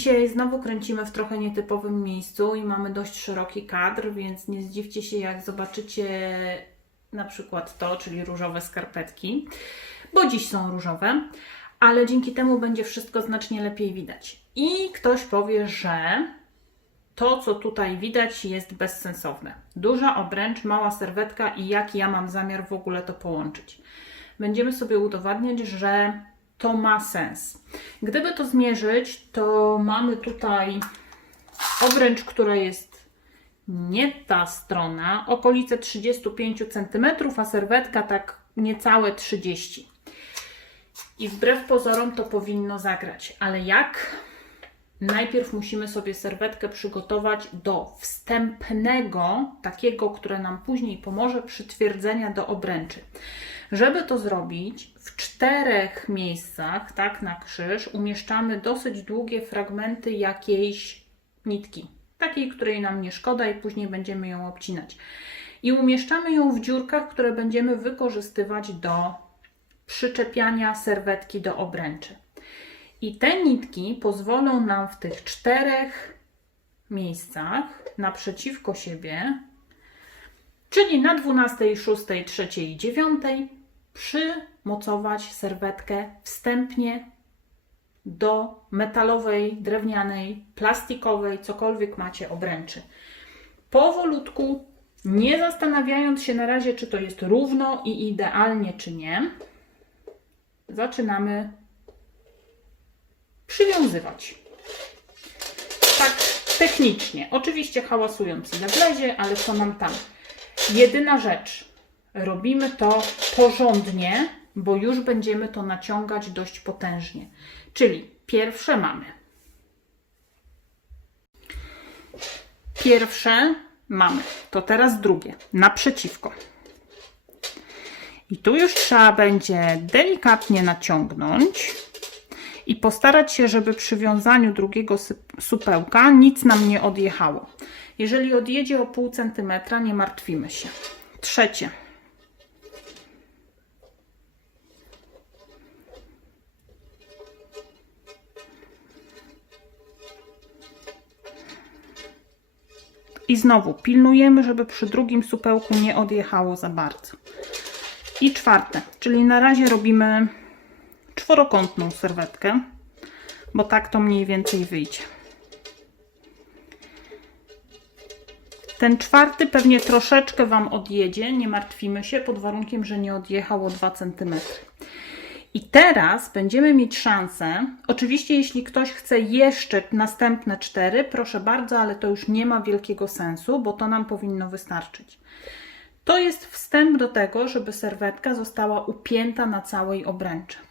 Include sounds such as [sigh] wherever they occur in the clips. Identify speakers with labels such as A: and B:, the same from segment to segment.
A: Dzisiaj znowu kręcimy w trochę nietypowym miejscu i mamy dość szeroki kadr, więc nie zdziwcie się, jak zobaczycie na przykład to, czyli różowe skarpetki, bo dziś są różowe, ale dzięki temu będzie wszystko znacznie lepiej widać. I ktoś powie, że to, co tutaj widać, jest bezsensowne. Duża obręcz, mała serwetka i jak ja mam zamiar w ogóle to połączyć. Będziemy sobie udowadniać, że to ma sens. Gdyby to zmierzyć, to mamy tutaj obręcz, która jest nie ta strona, okolice 35 cm, a serwetka tak niecałe 30. I wbrew pozorom to powinno zagrać. Ale jak? Najpierw musimy sobie serwetkę przygotować do wstępnego, takiego, które nam później pomoże przytwierdzenia do obręczy. Żeby to zrobić, w czterech miejscach, tak na krzyż, umieszczamy dosyć długie fragmenty jakiejś nitki, takiej, której nam nie szkoda i później będziemy ją obcinać. I umieszczamy ją w dziurkach, które będziemy wykorzystywać do przyczepiania serwetki do obręczy. I te nitki pozwolą nam w tych czterech miejscach naprzeciwko siebie, czyli na 12, 6, 3 i 9, przymocować serwetkę wstępnie do metalowej, drewnianej, plastikowej, cokolwiek macie obręczy. Powolutku, nie zastanawiając się na razie, czy to jest równo i idealnie, czy nie, zaczynamy przywiązywać. Tak technicznie. Oczywiście hałasując ile wlezie, ale co nam tam. Jedyna rzecz. Robimy to porządnie, bo już będziemy to naciągać dość potężnie. Czyli pierwsze mamy. Pierwsze mamy. To teraz drugie. Naprzeciwko. I tu już trzeba będzie delikatnie naciągnąć i postarać się, żeby przy wiązaniu drugiego supełka nic nam nie odjechało. Jeżeli odjedzie o pół centymetra, nie martwimy się. Trzecie. I znowu pilnujemy, żeby przy drugim supełku nie odjechało za bardzo. I czwarte, czyli na razie robimy czworokątną serwetkę, bo tak to mniej więcej wyjdzie. Ten czwarty pewnie troszeczkę Wam odjedzie, nie martwimy się, pod warunkiem, że nie odjechało 2 cm. I teraz będziemy mieć szansę, oczywiście jeśli ktoś chce jeszcze następne cztery, proszę bardzo, ale to już nie ma wielkiego sensu, bo to nam powinno wystarczyć. To jest wstęp do tego, żeby serwetka została upięta na całej obręczy.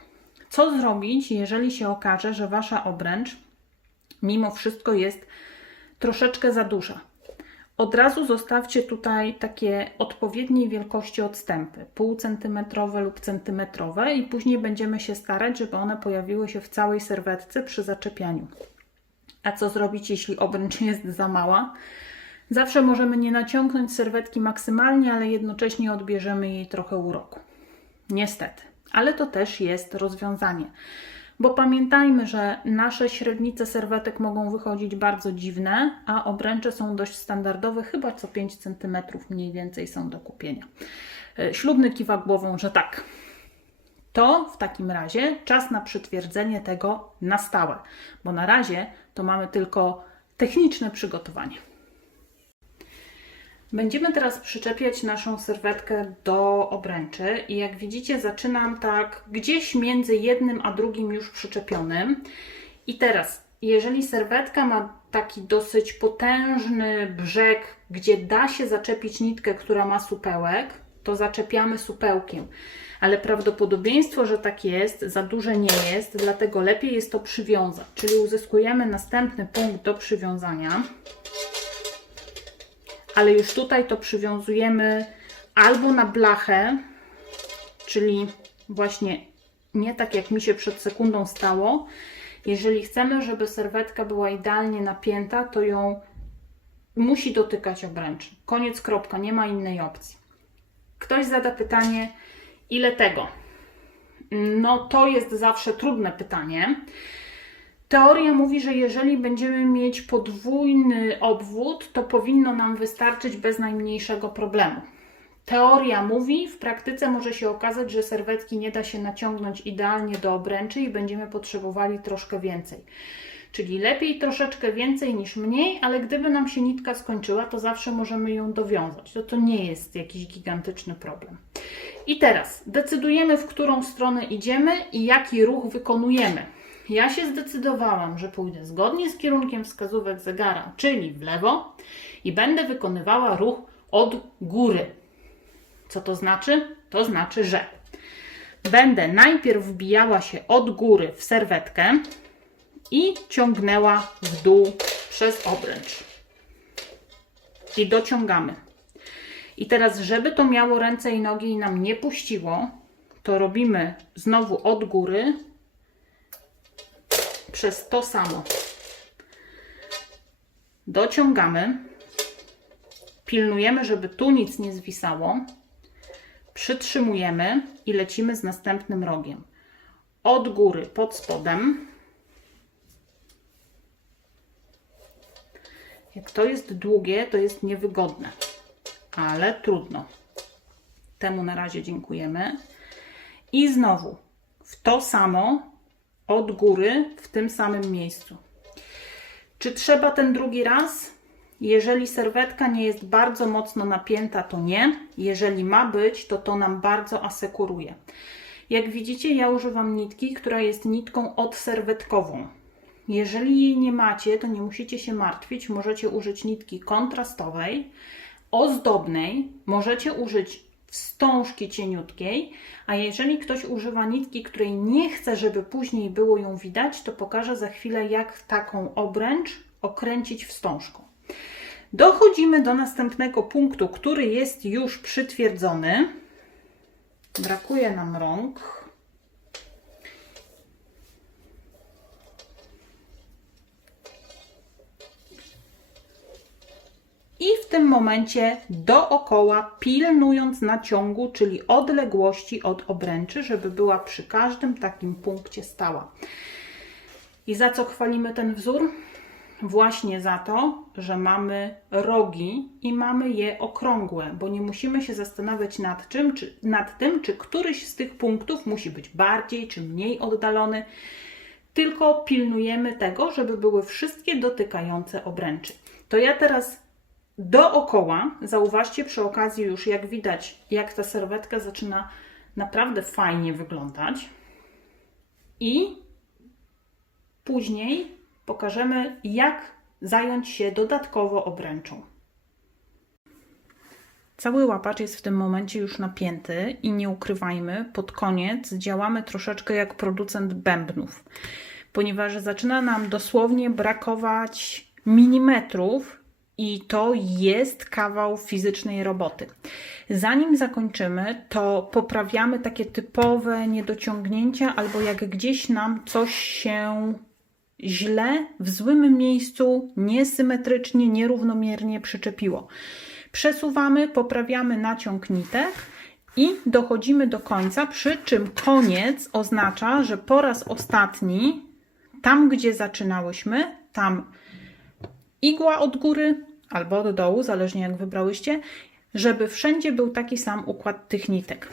A: Co zrobić, jeżeli się okaże, że wasza obręcz mimo wszystko jest troszeczkę za duża? Od razu zostawcie tutaj takie odpowiedniej wielkości odstępy, pół centymetrowe lub centymetrowe i później będziemy się starać, żeby one pojawiły się w całej serwetce przy zaczepianiu. A co zrobić, jeśli obręcz jest za mała? Zawsze możemy nie naciągnąć serwetki maksymalnie, ale jednocześnie odbierzemy jej trochę uroku. Niestety, ale to też jest rozwiązanie. Bo pamiętajmy, że nasze średnice serwetek mogą wychodzić bardzo dziwne, a obręcze są dość standardowe, chyba co 5 cm mniej więcej są do kupienia. E, Ślubny kiwa głową, że tak. To w takim razie czas na przytwierdzenie tego na stałe, bo na razie to mamy tylko techniczne przygotowanie. Będziemy teraz przyczepiać naszą serwetkę do obręczy i jak widzicie zaczynam tak gdzieś między jednym a drugim już przyczepionym. I teraz, jeżeli serwetka ma taki dosyć potężny brzeg, gdzie da się zaczepić nitkę, która ma supełek, to zaczepiamy supełkiem. Ale prawdopodobieństwo, że tak jest, za duże nie jest, dlatego lepiej jest to przywiązać. Czyli uzyskujemy następny punkt do przywiązania ale już tutaj to przywiązujemy albo na blachę, czyli właśnie nie tak jak mi się przed sekundą stało. Jeżeli chcemy, żeby serwetka była idealnie napięta, to ją musi dotykać obręczy. Koniec, kropka, nie ma innej opcji. Ktoś zada pytanie, ile tego? No to jest zawsze trudne pytanie. Teoria mówi, że jeżeli będziemy mieć podwójny obwód, to powinno nam wystarczyć bez najmniejszego problemu. Teoria mówi, w praktyce może się okazać, że serwetki nie da się naciągnąć idealnie do obręczy i będziemy potrzebowali troszkę więcej. Czyli lepiej troszeczkę więcej niż mniej, ale gdyby nam się nitka skończyła, to zawsze możemy ją dowiązać. To, to nie jest jakiś gigantyczny problem. I teraz decydujemy, w którą stronę idziemy i jaki ruch wykonujemy. Ja się zdecydowałam, że pójdę zgodnie z kierunkiem wskazówek zegara, czyli w lewo i będę wykonywała ruch od góry. Co to znaczy? To znaczy, że będę najpierw wbijała się od góry w serwetkę i ciągnęła w dół przez obręcz. I dociągamy. I teraz, żeby to miało ręce i nogi i nam nie puściło, to robimy znowu od góry przez to samo. Dociągamy. Pilnujemy, żeby tu nic nie zwisało. Przytrzymujemy i lecimy z następnym rogiem. Od góry pod spodem. Jak to jest długie, to jest niewygodne, ale trudno. Temu na razie dziękujemy. I znowu w to samo od góry w tym samym miejscu. Czy trzeba ten drugi raz? Jeżeli serwetka nie jest bardzo mocno napięta, to nie. Jeżeli ma być, to to nam bardzo asekuruje. Jak widzicie, ja używam nitki, która jest nitką odserwetkową. Jeżeli jej nie macie, to nie musicie się martwić. Możecie użyć nitki kontrastowej, ozdobnej, możecie użyć wstążki cieniutkiej, a jeżeli ktoś używa nitki, której nie chce, żeby później było ją widać, to pokażę za chwilę, jak taką obręcz okręcić wstążką. Dochodzimy do następnego punktu, który jest już przytwierdzony. Brakuje nam rąk. I w tym momencie dookoła, pilnując naciągu, czyli odległości od obręczy, żeby była przy każdym takim punkcie stała. I za co chwalimy ten wzór? Właśnie za to, że mamy rogi i mamy je okrągłe, bo nie musimy się zastanawiać nad, czym, czy, nad tym, czy któryś z tych punktów musi być bardziej czy mniej oddalony, tylko pilnujemy tego, żeby były wszystkie dotykające obręczy. To ja teraz dookoła, zauważcie przy okazji już, jak widać, jak ta serwetka zaczyna naprawdę fajnie wyglądać. I później pokażemy, jak zająć się dodatkowo obręczą. Cały łapacz jest w tym momencie już napięty i nie ukrywajmy, pod koniec działamy troszeczkę jak producent bębnów, ponieważ zaczyna nam dosłownie brakować milimetrów i to jest kawał fizycznej roboty. Zanim zakończymy, to poprawiamy takie typowe niedociągnięcia albo jak gdzieś nam coś się źle, w złym miejscu, niesymetrycznie, nierównomiernie przyczepiło. Przesuwamy, poprawiamy naciąg nitek i dochodzimy do końca, przy czym koniec oznacza, że po raz ostatni, tam gdzie zaczynałyśmy, tam igła od góry albo od dołu, zależnie jak wybrałyście, żeby wszędzie był taki sam układ tych nitek.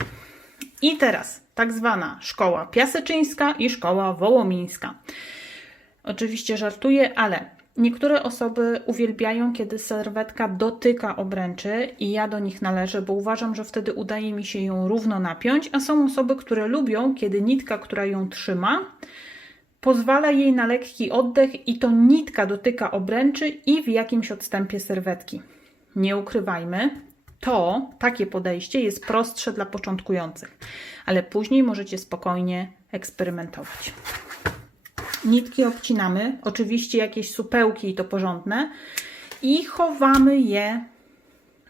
A: I teraz tak zwana szkoła piaseczyńska i szkoła wołomińska. Oczywiście żartuję, ale niektóre osoby uwielbiają, kiedy serwetka dotyka obręczy i ja do nich należę, bo uważam, że wtedy udaje mi się ją równo napiąć, a są osoby, które lubią, kiedy nitka, która ją trzyma, pozwala jej na lekki oddech i to nitka dotyka obręczy i w jakimś odstępie serwetki. Nie ukrywajmy, to takie podejście jest prostsze dla początkujących, ale później możecie spokojnie eksperymentować. Nitki obcinamy, oczywiście jakieś supełki i to porządne i chowamy je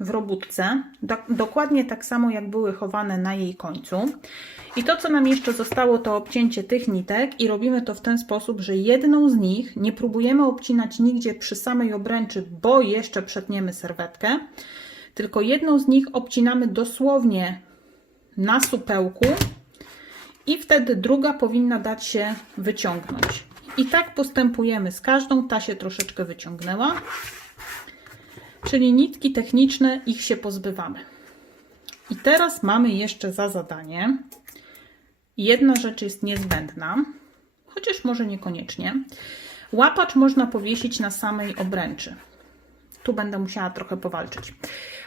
A: w robótce, do, dokładnie tak samo jak były chowane na jej końcu. I to, co nam jeszcze zostało, to obcięcie tych nitek i robimy to w ten sposób, że jedną z nich nie próbujemy obcinać nigdzie przy samej obręczy, bo jeszcze przetniemy serwetkę, tylko jedną z nich obcinamy dosłownie na supełku i wtedy druga powinna dać się wyciągnąć. I tak postępujemy z każdą. Ta się troszeczkę wyciągnęła. Czyli nitki techniczne, ich się pozbywamy. I teraz mamy jeszcze za zadanie. Jedna rzecz jest niezbędna, chociaż może niekoniecznie. Łapacz można powiesić na samej obręczy. Tu będę musiała trochę powalczyć.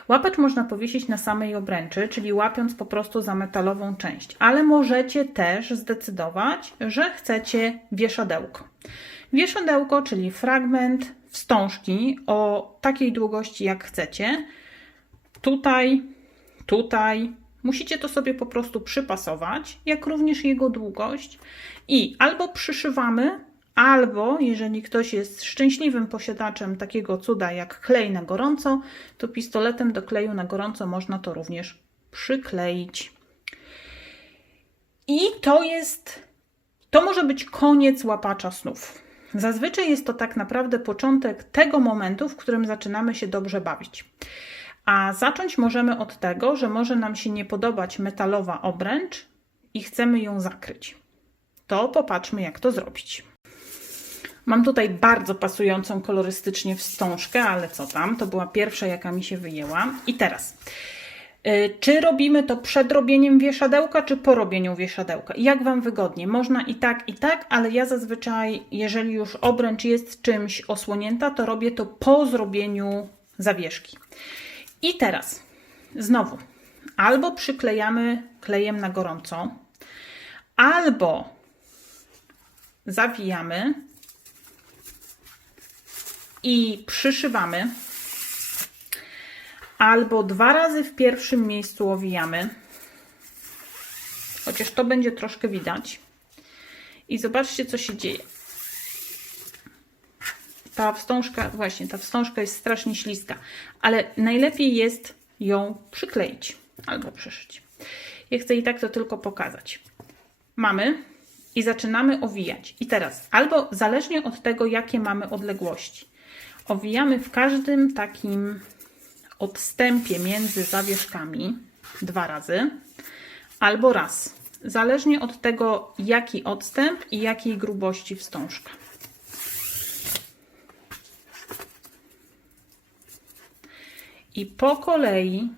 A: Łapacz można powiesić na samej obręczy, czyli łapiąc po prostu za metalową część, ale możecie też zdecydować, że chcecie wieszadełko. Wieszadełko, czyli fragment wstążki o takiej długości jak chcecie. Tutaj, tutaj. Musicie to sobie po prostu przypasować, jak również jego długość i albo przyszywamy, albo jeżeli ktoś jest szczęśliwym posiadaczem takiego cuda jak klej na gorąco, to pistoletem do kleju na gorąco można to również przykleić. I to jest, to może być koniec łapacza snów. Zazwyczaj jest to tak naprawdę początek tego momentu, w którym zaczynamy się dobrze bawić. A zacząć możemy od tego, że może nam się nie podobać metalowa obręcz i chcemy ją zakryć. To popatrzmy, jak to zrobić. Mam tutaj bardzo pasującą kolorystycznie wstążkę, ale co tam? To była pierwsza, jaka mi się wyjęła. I teraz, czy robimy to przed robieniem wieszadełka, czy po robieniu wieszadełka? Jak Wam wygodnie? Można i tak, i tak, ale ja zazwyczaj, jeżeli już obręcz jest czymś osłonięta, to robię to po zrobieniu zawieszki. I teraz, znowu, albo przyklejamy klejem na gorąco, albo zawijamy i przyszywamy, albo dwa razy w pierwszym miejscu owijamy, chociaż to będzie troszkę widać. I zobaczcie, co się dzieje. Ta wstążka, właśnie, ta wstążka jest strasznie śliska, ale najlepiej jest ją przykleić albo przyszyć. Ja chcę i tak to tylko pokazać. Mamy i zaczynamy owijać. I teraz albo zależnie od tego, jakie mamy odległości, owijamy w każdym takim odstępie między zawieszkami dwa razy albo raz. Zależnie od tego, jaki odstęp i jakiej grubości wstążka. I po kolei,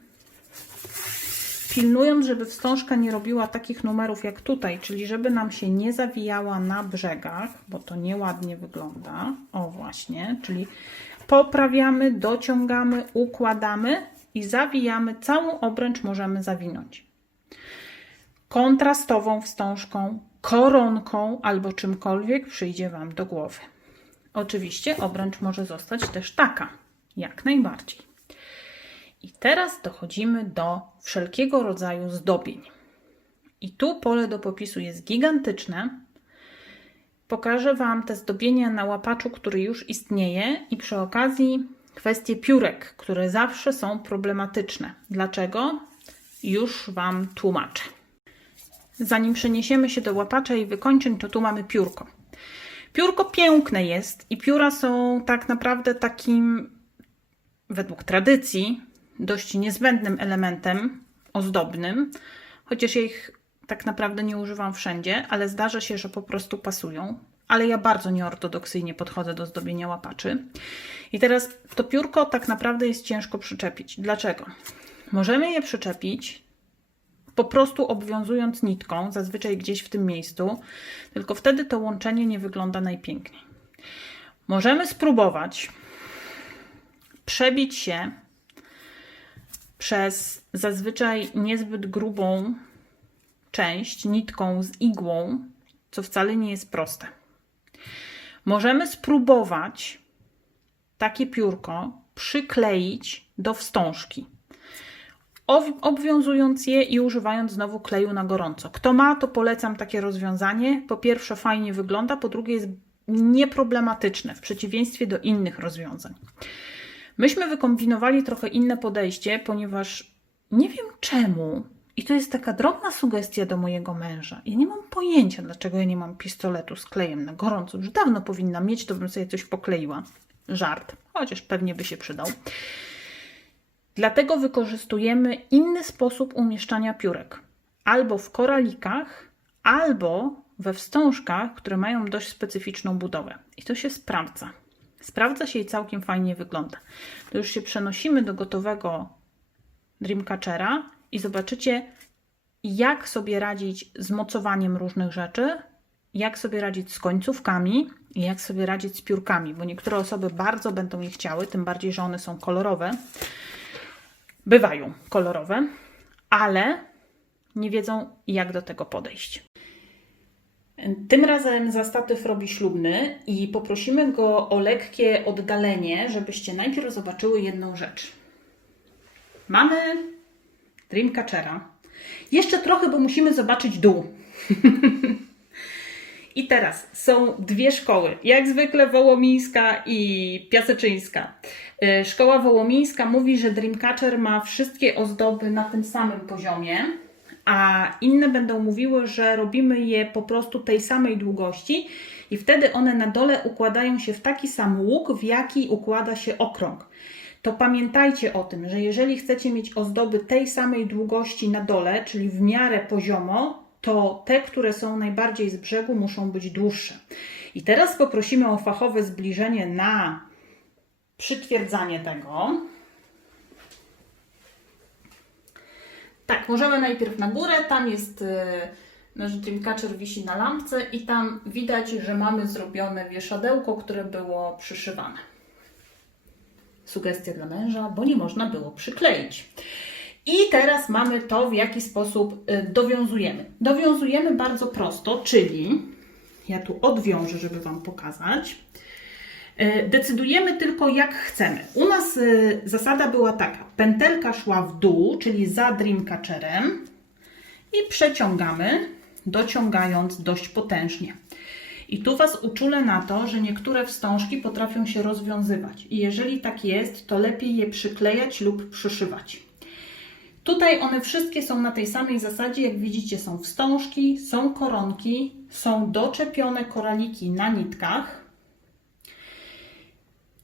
A: pilnując, żeby wstążka nie robiła takich numerów jak tutaj, czyli żeby nam się nie zawijała na brzegach, bo to nieładnie wygląda. O właśnie, czyli poprawiamy, dociągamy, układamy i zawijamy. Całą obręcz możemy zawinąć. Kontrastową wstążką, koronką albo czymkolwiek przyjdzie Wam do głowy. Oczywiście obręcz może zostać też taka, jak najbardziej. I teraz dochodzimy do wszelkiego rodzaju zdobień. I tu pole do popisu jest gigantyczne. Pokażę Wam te zdobienia na łapaczu, który już istnieje, i przy okazji kwestie piórek, które zawsze są problematyczne. Dlaczego? Już Wam tłumaczę. Zanim przeniesiemy się do łapacza i wykończeń, to tu mamy piórko. Piórko piękne jest i pióra są tak naprawdę takim, według tradycji, dość niezbędnym elementem ozdobnym, chociaż ich tak naprawdę nie używam wszędzie, ale zdarza się, że po prostu pasują. Ale ja bardzo nieortodoksyjnie podchodzę do zdobienia łapaczy. I teraz to piórko tak naprawdę jest ciężko przyczepić. Dlaczego? Możemy je przyczepić po prostu obwiązując nitką, zazwyczaj gdzieś w tym miejscu, tylko wtedy to łączenie nie wygląda najpiękniej. Możemy spróbować przebić się przez zazwyczaj niezbyt grubą część nitką z igłą, co wcale nie jest proste. Możemy spróbować takie piórko przykleić do wstążki, obwiązując je i używając znowu kleju na gorąco. Kto ma, to polecam takie rozwiązanie. Po pierwsze, fajnie wygląda, po drugie, jest nieproblematyczne w przeciwieństwie do innych rozwiązań. Myśmy wykombinowali trochę inne podejście, ponieważ nie wiem czemu, i to jest taka drobna sugestia do mojego męża. Ja nie mam pojęcia, dlaczego ja nie mam pistoletu z klejem na gorąco. Już dawno powinna mieć, to bym sobie coś pokleiła. Żart, chociaż pewnie by się przydał. Dlatego wykorzystujemy inny sposób umieszczania piórek. Albo w koralikach, albo we wstążkach, które mają dość specyficzną budowę. I to się sprawdza. Sprawdza się i całkiem fajnie wygląda. To już się przenosimy do gotowego Dreamcatchera i zobaczycie, jak sobie radzić z mocowaniem różnych rzeczy, jak sobie radzić z końcówkami i jak sobie radzić z piórkami, bo niektóre osoby bardzo będą je chciały, tym bardziej, że one są kolorowe. Bywają kolorowe, ale nie wiedzą, jak do tego podejść. Tym razem za statyw robi ślubny i poprosimy go o lekkie oddalenie, żebyście najpierw zobaczyły jedną rzecz. Mamy Dreamcatchera. Jeszcze trochę, bo musimy zobaczyć dół. [laughs] I teraz są dwie szkoły, jak zwykle Wołomińska i Piaseczyńska. Y, Szkoła Wołomińska mówi, że Dreamcatcher ma wszystkie ozdoby na tym samym poziomie, a inne będą mówiły, że robimy je po prostu tej samej długości i wtedy one na dole układają się w taki sam łuk, w jaki układa się okrąg. To pamiętajcie o tym, że jeżeli chcecie mieć ozdoby tej samej długości na dole, czyli w miarę poziomo, to te, które są najbardziej z brzegu, muszą być dłuższe. I teraz poprosimy o fachowe zbliżenie na przytwierdzanie tego. Tak, możemy najpierw na górę, tam jest y, nasz Dreamcatcher wisi na lampce i tam widać, że mamy zrobione wieszadełko, które było przyszywane. Sugestia dla męża, bo nie można było przykleić. I teraz mamy to, w jaki sposób y, dowiązujemy. Dowiązujemy bardzo prosto, czyli ja tu odwiążę, żeby Wam pokazać. Y, Decydujemy tylko jak chcemy. U nas y, zasada była taka: pętelka szła w dół, czyli za Dreamcatcherem i przeciągamy, dociągając dość potężnie. I tu Was uczulę na to, że niektóre wstążki potrafią się rozwiązywać. I jeżeli tak jest, to lepiej je przyklejać lub przyszywać. Tutaj one wszystkie są na tej samej zasadzie, jak widzicie, są wstążki, są koronki, są doczepione koraliki na nitkach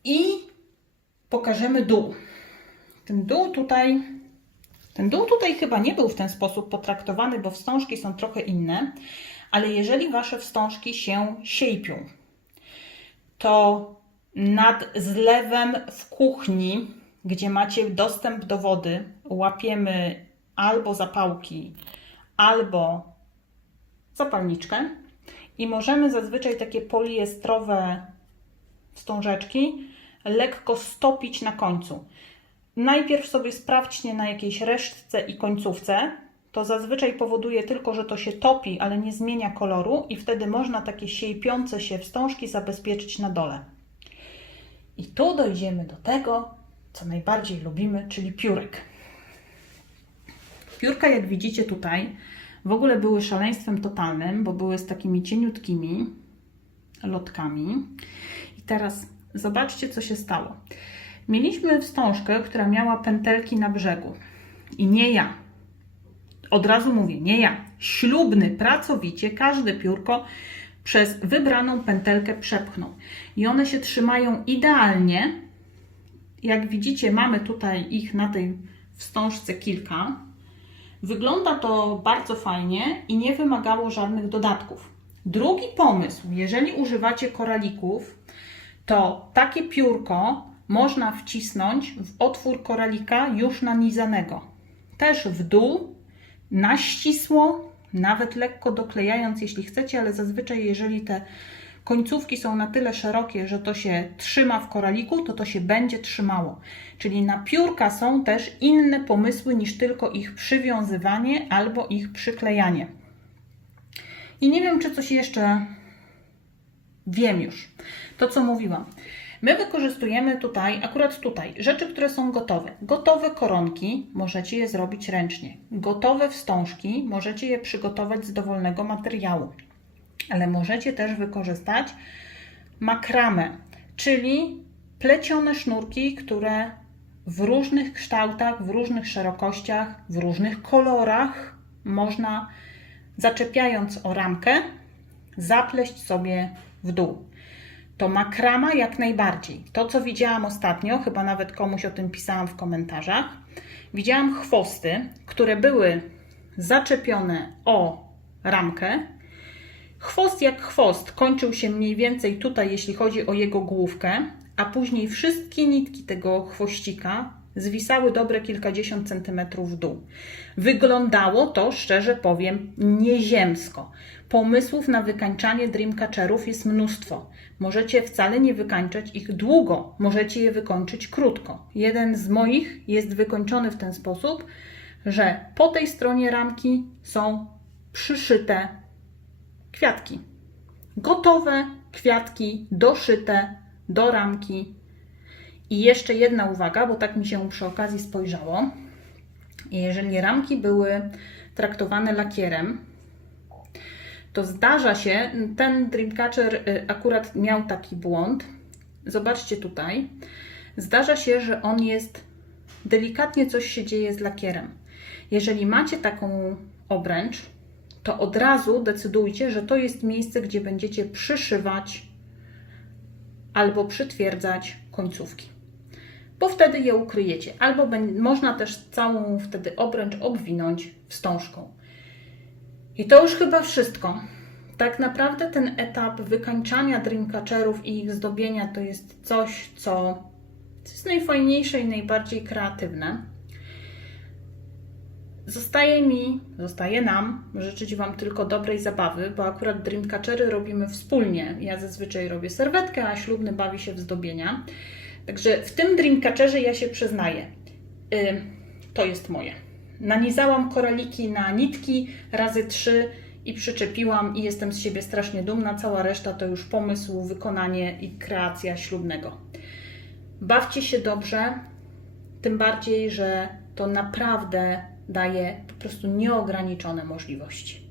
A: i pokażemy dół. Ten dół tutaj, ten dół tutaj chyba nie był w ten sposób potraktowany, bo wstążki są trochę inne, ale jeżeli Wasze wstążki się siejpią, to nad zlewem w kuchni gdzie macie dostęp do wody, łapiemy albo zapałki, albo zapalniczkę i możemy zazwyczaj takie poliestrowe wstążeczki lekko stopić na końcu. Najpierw sobie sprawdźcie na jakiejś resztce i końcówce. To zazwyczaj powoduje tylko, że to się topi, ale nie zmienia koloru i wtedy można takie siejpiące się wstążki zabezpieczyć na dole. I tu dojdziemy do tego, co najbardziej lubimy, czyli piórek. Piórka, jak widzicie tutaj, w ogóle były szaleństwem totalnym, bo były z takimi cieniutkimi lotkami. I teraz zobaczcie, co się stało. Mieliśmy wstążkę, która miała pętelki na brzegu. I nie ja. Od razu mówię, nie ja. Ślubny, pracowicie, każde piórko przez wybraną pętelkę przepchnął. I one się trzymają idealnie, jak widzicie, mamy tutaj ich na tej wstążce kilka. Wygląda to bardzo fajnie i nie wymagało żadnych dodatków. Drugi pomysł, jeżeli używacie koralików, to takie piórko można wcisnąć w otwór koralika już nanizanego. Też w dół, na ścisło, nawet lekko doklejając, jeśli chcecie, ale zazwyczaj, jeżeli te końcówki są na tyle szerokie, że to się trzyma w koraliku, to to się będzie trzymało. Czyli na piórka są też inne pomysły niż tylko ich przywiązywanie albo ich przyklejanie. I nie wiem, czy coś jeszcze wiem już. To, co mówiłam. My wykorzystujemy tutaj, akurat tutaj, rzeczy, które są gotowe. Gotowe koronki możecie je zrobić ręcznie. Gotowe wstążki możecie je przygotować z dowolnego materiału ale możecie też wykorzystać makramę, czyli plecione sznurki, które w różnych kształtach, w różnych szerokościach, w różnych kolorach można zaczepiając o ramkę zapleść sobie w dół. To makrama jak najbardziej. To, co widziałam ostatnio, chyba nawet komuś o tym pisałam w komentarzach, widziałam chwosty, które były zaczepione o ramkę Chwost jak chwost kończył się mniej więcej tutaj, jeśli chodzi o jego główkę, a później wszystkie nitki tego chwościka zwisały dobre kilkadziesiąt centymetrów w dół. Wyglądało to, szczerze powiem, nieziemsko. Pomysłów na wykańczanie dreamcatcherów jest mnóstwo. Możecie wcale nie wykańczać ich długo, możecie je wykończyć krótko. Jeden z moich jest wykończony w ten sposób, że po tej stronie ramki są przyszyte kwiatki. Gotowe kwiatki doszyte do ramki. I jeszcze jedna uwaga, bo tak mi się przy okazji spojrzało. Jeżeli ramki były traktowane lakierem, to zdarza się, ten Dreamcatcher y, akurat miał taki błąd. Zobaczcie tutaj. Zdarza się, że on jest delikatnie coś się dzieje z lakierem. Jeżeli macie taką obręcz, to od razu decydujcie, że to jest miejsce, gdzie będziecie przyszywać albo przytwierdzać końcówki. Bo wtedy je ukryjecie. Albo można też całą wtedy obręcz obwinąć wstążką. I to już chyba wszystko. Tak naprawdę ten etap wykańczania dreamcatcherów i ich zdobienia to jest coś, co jest najfajniejsze i najbardziej kreatywne. Zostaje mi, zostaje nam życzyć Wam tylko dobrej zabawy, bo akurat dreamcatchery robimy wspólnie. Ja zazwyczaj robię serwetkę, a ślubny bawi się w zdobienia. Także w tym dreamcatcherze ja się przyznaję, y, to jest moje. Nanizałam koraliki na nitki razy trzy i przyczepiłam i jestem z siebie strasznie dumna. Cała reszta to już pomysł, wykonanie i kreacja ślubnego. Bawcie się dobrze, tym bardziej, że to naprawdę daje po prostu nieograniczone możliwości.